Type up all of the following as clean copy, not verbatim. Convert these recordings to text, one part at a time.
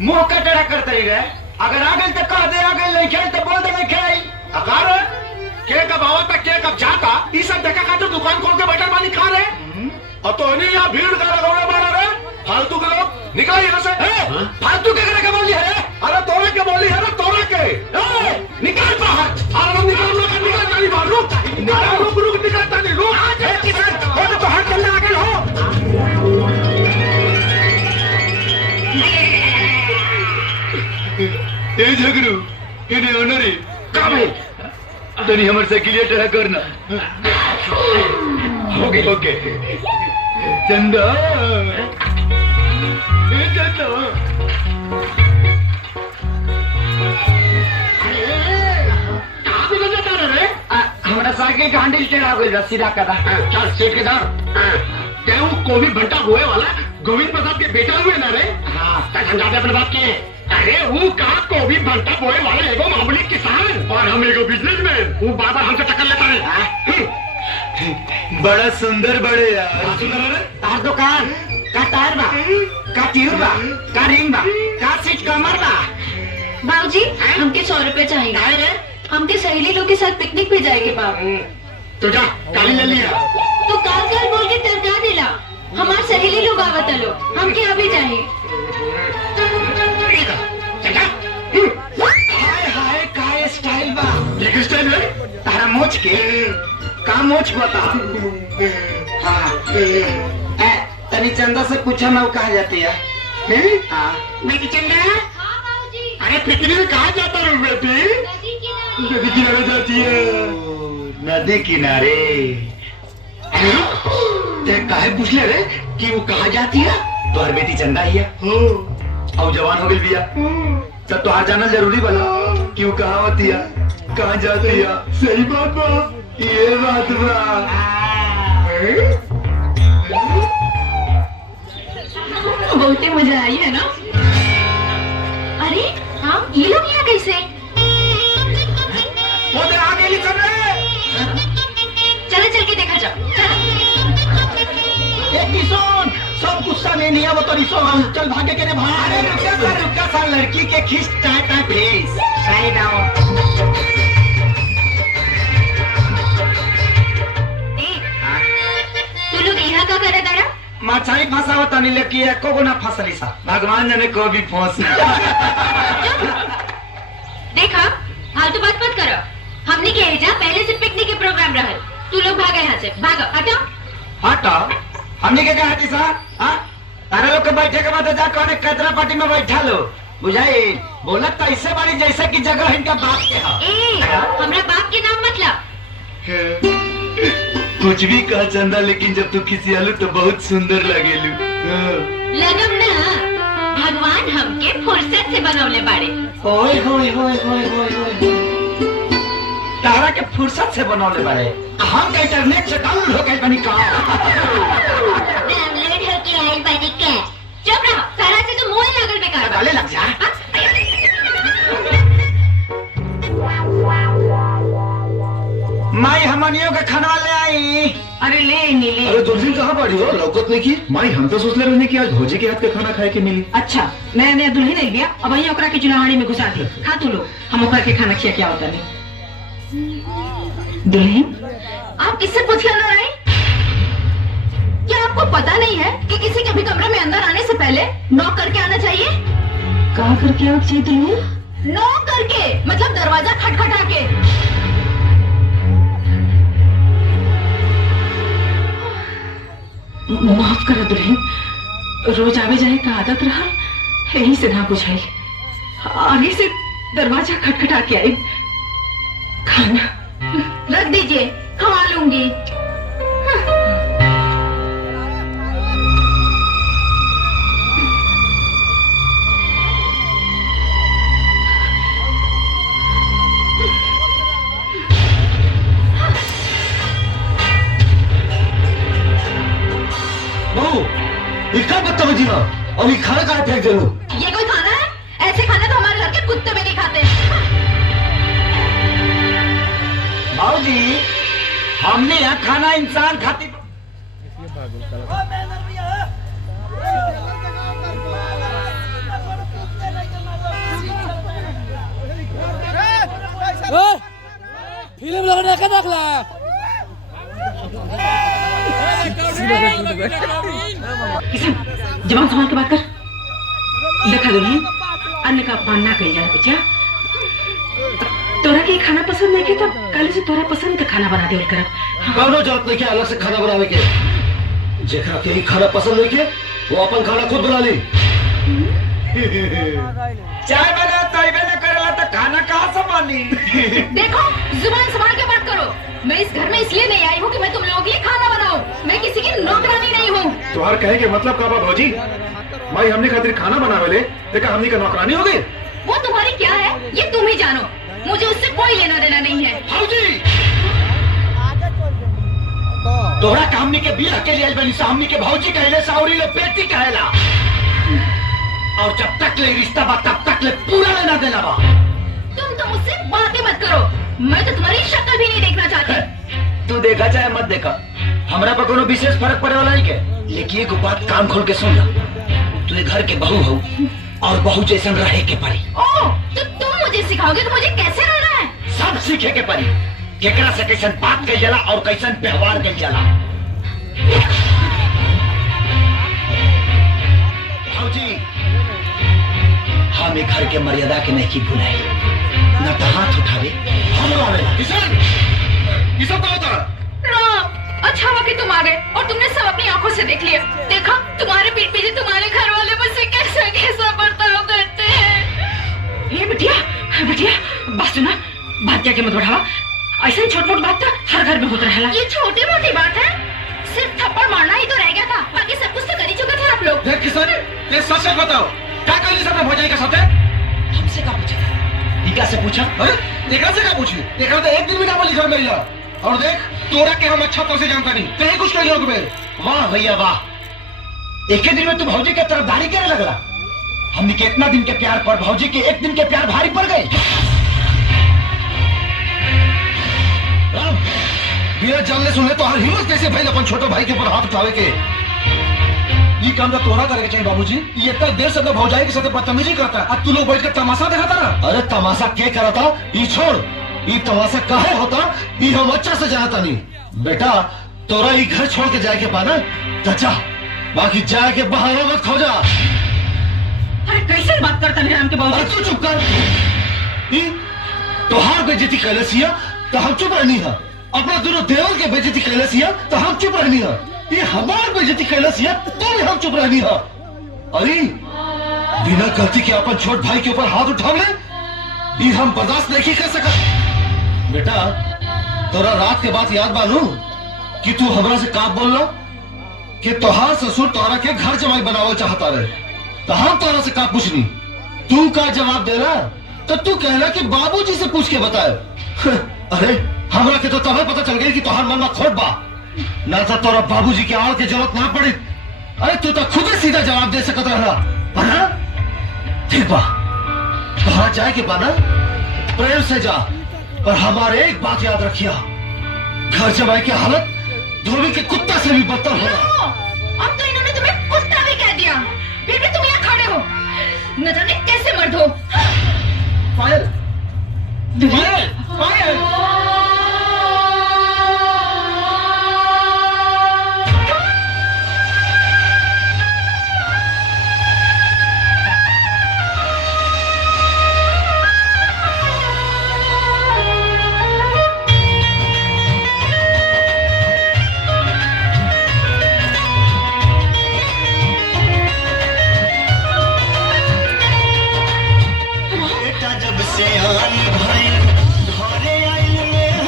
मुंह का टेढ़ा करते ही गए। अगर आ गए तो कह दे, आ गए नहीं खेल तो बोल दे नहीं खेल। अकार के कब आवा था के कब जाता ये सब देखा खाते दुकान खोल के बैठल बानी खा रहे और तो नहीं यहाँ भीड़ का लगौड़ा मारा रहे फालतू के लोग। निकला यहाँ से। फालतू के करे के बोली है? अरे तोरे के बोली है ना तोरे के। निकाल बाहर। अरे निकल तानी बाहर रुक निकल तानी रुक। तो हाथ चलने आगे हो। ए झगड़ू इन्हें ओनरी काम है तनी हमर साइकिलिया टेढ़ा करना। हो गई। ओके चंदा ए चंदा हमारा साइकिल का हैंडल टेढ़ा हो गया सीधा कदा। चल सीट के दार क्या वो गोविंद भट्टा हुए वाला गोविंद प्रसाद के बेटा हुए ना रे। हाँ समझाते अपने बात के। अरे वो कहा गोविंद भट्टा बोए वाला एगो मामूली किसान और हम एगो बिजनेसमैन वो बार-बार हमसे टक्कर लेता है। बड़ा सुंदर बड़े यार। तार दुकान का टायर बा का ट्यूब बा का रिंग बा का सीट कमर बा। बाबूजी हमके 100 रुपए चाहिए। हमके सहेली लोग के साथ पिकनिक पे जाएंगे बाप। तो जा काली ले लिया तो काल बोल के टरका दिला। हमार सहेली लोग आवत लो हमके अभी चाहिए। हाय हाय का स्टाइल बा। ये स्टाइल है तारा मोच के का मोच बता। हाँ तनी चंदा से पूछा ना कहा जाती है। हाँ बेटी चंदा अरे पिकनिक में कहाँ जाता है बेटी? नदी किनारे जाती है। नदी किनारे ते काहे पूछ ले रे कि वो कहाँ जाती है? तोहर बेटी चंदा ही है और जवान हो गई बिया तब तो जाना जरूरी बना कि वो कहाँ होती है कहाँ जाती है। सही बात बा। ये बात बा। बहुते मजा आई है ना। अरे हाँ ये लोग यहाँ कैसे? वो दे आगे निकल रहे। चलो चल के देखा जाओ। किशोर सब गुस्सा में नहीं है वो तो रिसोन चल भागे के रे भाग। अरे रुका सा लड़की के खींच टाटा प्लीज साइड आओ। तू लोग यहाँ का करे दाड़ा? मछली फंसावा तनी लेके एको गुना फसली सा। भगवान जाने को भी फंस देखा फालतू बात मत करो। हमने के एजा पहले से पिकनिक के प्रोग्राम रहा। तू लोग भागा यहाँ से भागो हटो। हटो हमने के कहा सा। हाँ तारे लोग के बैठे के बाद जा कौन कतरा पार्टी में बैठा लो बुझाई। बोलत तो ऐसे बारी जैसे की जगह इनका बाप के है। ए हमरा बाप के नाम मतलब। कुछ भी कहा चंदा लेकिन जब तू किसी आलू तो बहुत सुंदर लगेलू। लगम ना भगवान हमके फुर्सत से बनौले बाड़े। ओए होए होए होए होए तारा के फुर्सत से बनौले बाड़े। हम के इंटरनेट से डाउनलोड हो गए बनी का। डाउनलोड होके आइल बनी के। चुप रहो सारा से तो मुंह लागल बेकार। गले लग जा। माई हमनियों के खाना ले आई। अरे ले नीली। अरे दुल्हन कहाँ पड़ी हो लौकत नहीं की माई हम तो सोच ले रहने की आज भोजे के हाथ का खाना खाए के मिली। अच्छा नया नया दुल्हन ले गया अब वही ओकरा के चुनाहानी में घुसा दी। खा तू लोग हम ओकरा के खाना खिया क्या होता नहीं। दुल्हन आप किससे पूछ कर रहे हैं? क्या आपको पता नहीं है कि किसी के भी कमरे में अंदर आने से पहले नॉक करके आना चाहिए? कहाँ करके आओ चाहिए दुल्हन? नॉक करके मतलब दरवाजा खटखटा के। माफ करो दुल्हन रोज आवे जाए का आदत रहा यही से ना बुझाई। आगे से दरवाजा खटखटा के आई। खाना रख दीजिए खवा लूंगी। इसका बदतमीजी ना और ये खाना कहाँ फेंक दे। ये कोई खाना है? ऐसे खाना तो हमारे घर के कुत्ते भी नहीं खाते। भाऊजी हमने यहाँ खाना इंसान खाती। फिल्म लगने का देखला किशन जवान संभाल के बात कर। देखा दुल्हन अन्य का अपमान ना कही जाए बेचा। तोरा के खाना पसंद नहीं के तब कल से तोरा पसंद का खाना बना देवल करब। कौनो जरूरत नहीं के अलग से खाना बनावे के। जेकरा के ही खाना पसंद नहीं के वो अपन खाना खुद बना ली। चाय बना तैबे न करेला तो खाना कहाँ से बनी? देखो जुबान संभाल के बात करो। मैं इस घर में इसलिए नहीं आई हूँ कि मैं तुम लोगों के लिए खाना बनाऊं। मैं किसी की नौकरानी नहीं हूँ। तुहार कहे के मतलब का बा भौजी? भाई हमने खातिर खाना बनावे ले देखा हमने का नौकरानी हो गई। वो तुम्हारी क्या है ये तुम ही जानो। मुझे उससे कोई लेना देना नहीं है। भौजी तोहरा का हमनी के बियाह के लिए बनी हमनी के भौजी कहले साउरी ले बेटी कहेला। और जब तक ले रिश्ता बा तब तक ले पूरा लेना देना बा। तुम तो मुझसे बातें मत करो। मैं तो तुम्हारी शक्ल भी नहीं देखना चाहती। तू देखा चाहे मत देखा हमरा पर कोनो विशेष फर्क पड़े वाला नहीं के। लेकिन एक बात कान खोल के सुन ला। तू ये घर के बहू हो और बहू जैसन रहे के पड़ी। ओह तो तुम मुझे सिखाओगे कि मुझे कैसे रहना है? सब सीखे के पड़ी। केकरा से कैसन बात कही जाला और कैसन व्यवहार कही जाला। भौजी हम एक घर के मर्यादा के नहीं भुलाए। न तो हाथ उठावे हम आवेला। किशन ये सब क्या होता है? अच्छा हुआ कि तुम आ गए और तुमने सब अपनी आंखों से देख लिया। देखा तुम्हारे पीठ पीछे तुम्हारे घर वाले मुझसे कैसा कैसा बर्ताव करते हैं। ये बिटिया बात सुना। बात क्या मत बढ़ावा। ऐसा छोट मोट बात तो हर घर में होता रहेला। ये छोटी मोटी बात है। सिर्फ थप्पड़ मारना ही तो रह गया था। बाकी सब कुछ तो कर ही चुके थे आप लोग। देख किशन ये सच सच बताओ क्या कर ली सबने भौजाई के साथ? हमसे क्या पूछा? टीका से पूछा? देखा से क्या पूछी? देखा तो एक दिन भी ना बोली घर में लिया। और देख तोरा के हम अच्छा तरह से जानता नहीं कहीं कुछ कर लोग में। वाह भैया वाह। एक ही दिन में तू भौजी के तरफदारी करे लगला। हमने के इतना दिन के प्यार पर भौजी के एक दिन के प्यार भारी पड़ गए। बिना जानने सुनने तो हर हिम्मत कैसे भाई अपन छोटे भाई के ऊपर हाथ उठावे के? ये काम तो तोहरा करे के चाहिए बाबूजी। ये इतना देर से भौजाई के साथ बदतमीजी करता है। अब तू लोग बैठ कर तमाशा दिखाता ना। अरे तमाशा क्या करा था? ये छोड़ ये तमाशा काहे होता ये हम अच्छा से जानता नहीं। बेटा तोरा ये घर छोड़ के जाए के पाना चाचा बाकी जाए के बहाना मत खोजा। अरे कैसे बात करता है राम के बाबू? तू चुप कर। तोहार बेइज्जती कैले सिया तो हम चुप रहनी है। अपना दोनों देवर के बेइज्जती कैले सिया तो हम चुप रहनी है। ये हमार बेइज्जती कैले सिया तो भी हम चुप रहनी है। अरे बिना गलती के अपन छोट भाई के ऊपर हाथ उठा ले ये हम बर्दाश्त नहीं कर सका। बेटा तोरा रात के बाद याद बानू कि तू हमरा से का बोल रहा कि तोहार ससुर तोरा के घर जमाई बनावल चाहता रहे तो हम तोरा से का पूछनी? तू का जवाब देना तो तू कहला कि बाबूजी से पूछ के बताए। अरे हमरा के तो तभी पता चल गई कि तोहार मन में खोट बा ना तो तोरा बाबूजी के आड़ के जरूरत ना पड़ी। अरे तू तो खुद ही सीधा जवाब दे सकत रहा। ठीक बा तोहरा जाए के बाना प्रेम से जा पर हमारे एक बात याद रखिया घर जमाई की हालत धोबी के कुत्ता से भी बदतर होगा। अब तो इन्होंने तुम्हें कुत्ता भी कह दिया फिर भी तुम यहाँ खड़े हो। न जाने कैसे मर्द हो। पायल पायल पायल जब से आन भाई घरे आइल में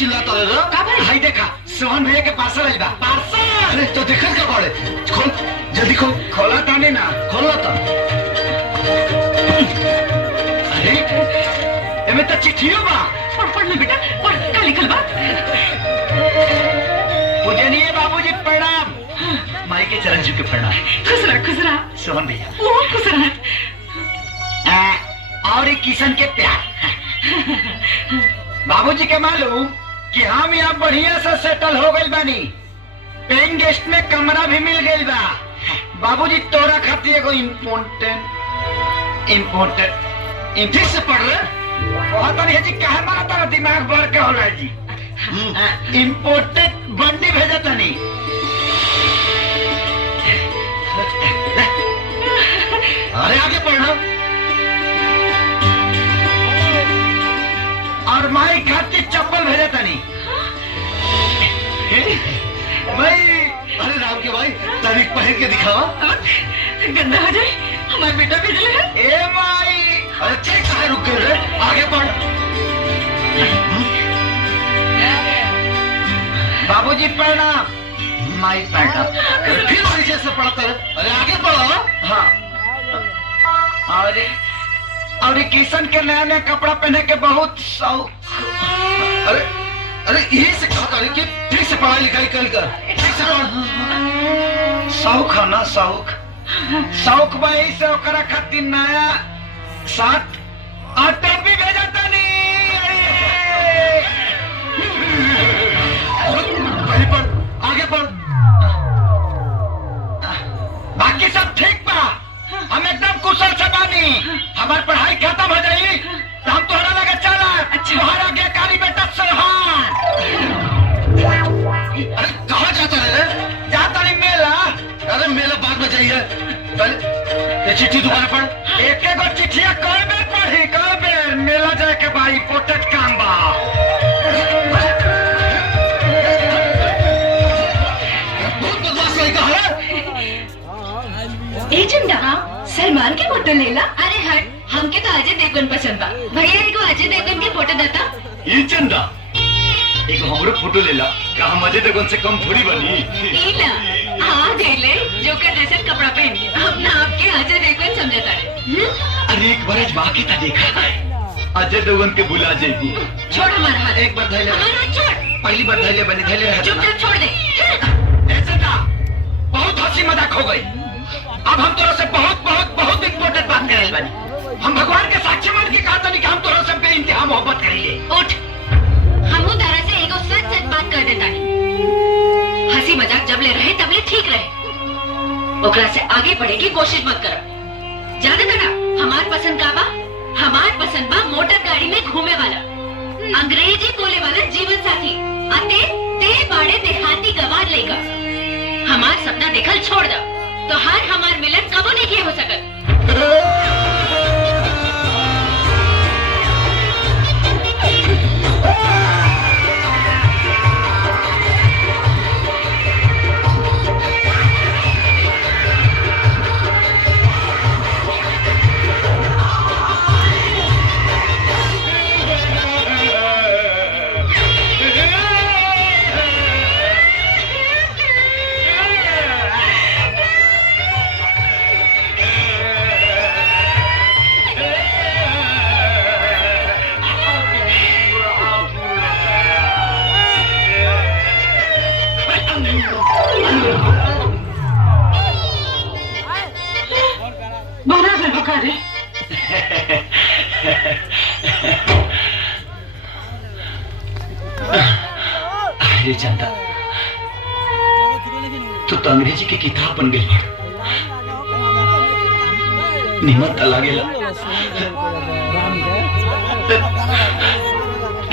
चिल्लाता रहे रे? का भाई? भाई देखा सोहन भैया के पार्सल आइल बा। पार्सल अरे तो देखत का बाड़े? खोल, जल्दी खोल। खोला ताने ना। खोलो तो। अरे एमे तो चिट्ठियों बा। पढ़ ले बेटा, पढ़, का लिखल बा? पूजनीय बाबूजी प्रणाम। माई के चरण छू के प्रणाम। खुश रहा। सोहन भैया वो खुश रहा। और एक किशन के प्यार। बाबूजी के मालूम कि हम यहाँ बढ़िया से सेटल हो गइल बानी। पेइंग गेस्ट में कमरा भी मिल गइल बा। बाबूजी तोरा खातिर एगो इम्पोर्टेंट ठीक से पढ़ रहे? बहुत बढ़िया जी। कहे मारा तारा दिमाग बढ़ के होला जी। इम्पोर्टेंट बंडी भेजा तनी। अरे आगे पढ़ना। और माई खातिर चप्पल भेजा तनी। भाई अरे राम के भाई, तारीख पहन के दिखावा। गंदा हो जाए, हमारा बेटा भेजले है। ए माई अरे चेक कहाँ रुक गए रे? आगे पढ़। बाबूजी प्रणाम। माई प्रणाम। फिर नीचे से पढ़ता रहे। अरे आगे पढ़ो। हाँ। और किशन के नया नया कपड़ा पहने के बहुत शौक। अरे यही से कहा था कि ठीक से पढ़ाई लिखाई कर। ठीक से पढ़। शौक है ना शौक। शौक भाई से ओकरा खातिर नया शर्ट और टोपी भेजा तनी। पहले पढ़, आगे पढ़। बाकी सब ठीक बा। हम एकदम कुशल से बानी। हमार पढ़ाई खत्म हो जाई तो हम तोहरा लगे चला। तुम्हारा आज्ञाकारी बेटा सोहन। अरे कहाँ जाता है रे? जाता नहीं मेला। अरे मेला बाद में जाइए। पहले ये चिट्ठी दोबारा पढ़। एक एगो चिट्ठिया कई बेर पढ़ी। कई बेर मेला जाए के बा। इम्पोर्टेंट काम बा। बहुत बदमाश लड़का है। ए चंदा, सलमान की फोटो ले ला। अरे हट, हमके तो अजय देवगन पसंद बा। भैया को अजय देवगन की फोटो देता। ये चंदा एक हमरो फोटो ले ला। का हम अजय देवगन से कम थोड़ी बनी। नीला, हाँ देख ले, जोकर जैसे कपड़ा पहन के अपना आपके अजय देवगन समझता है। अरे एक बार बाकी था देखा अजय देवगन के बुला जाएगी। छोड़ हमारा हाथ। एक बार धैले हमारा हाथ छोड़। पहली बार धैले बनी धैले चुपचाप छोड़ दे। ऐसे था। बहुत हंसी मजाक हो गई। अब हम तोरा से बहुत बहुत बहुत इम्पोर्टेंट बात करे बानी। हम भगवान के साक्षी मान के कहा था कि हम तोरा से बेइंतहा मोहब्बत करेंगे। उठ, हम तारा से एगो सच सच बात कर देता नहीं। हंसी मजाक जब ले रहे तब ले ठीक रहे। ओकरा से आगे बढ़े की कोशिश मत करो। जाने दो ना हमार पसंद का बा। हमार पसंद बा मोटर गाड़ी में घूमे वाला, अंग्रेजी बोले वाला जीवन साथी। अते ते बाड़े देहाती गवार लेगा। हमार सपना देखल छोड़ दो तो हर हमार मिलन कबो नहीं किए हो सकत। बराबर बका रे। अरे चंदा तू तो अंग्रेजी की किताब बन गई। निमन त लागेला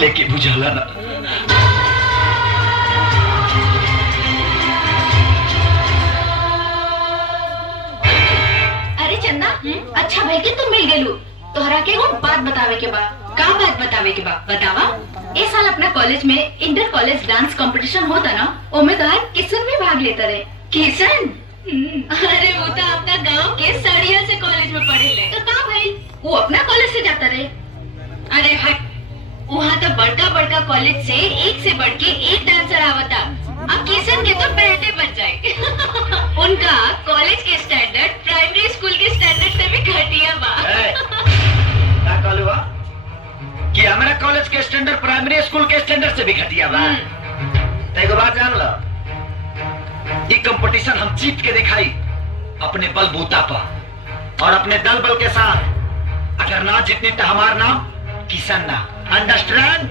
लेके बुझाला ना। अरे चंदा, अच्छा भाई कि तुम मिल गेलू। तोहरा के वो बात बतावे के बा। का बात बतावे के बा बतावा। ए साल अपना कॉलेज में इंटर कॉलेज डांस कंपटीशन होता ना, ओमे तोहर किशन भी भाग लेता रहे। किशन? अरे वो तो अपना गांव के सड़िया से कॉलेज में पढ़े ले। तो का भाई वो अपना कॉलेज से जाता रहे। अरे हट, वहाँ तो बड़का बड़का कॉलेज से एक से बढ़ के एक डांसर आवता। अब किशन के तो बेटे बन जाए। उनका कॉलेज के स्टैंडर्ड प्राइमरी स्कूल के स्टैंडर्ड से भी घटिया बा। क्या कहलू बा कि हमारा कॉलेज के स्टैंडर्ड प्राइमरी स्कूल के स्टैंडर्ड से भी घटिया बा? तो एगो बात जान लो, ये कंपटीशन हम जीत के दिखाई अपने बलबूता पर और अपने दल बल के साथ। अगर ना जीतने तो हमारा नाम किशन ना। अंडरस्टैंड?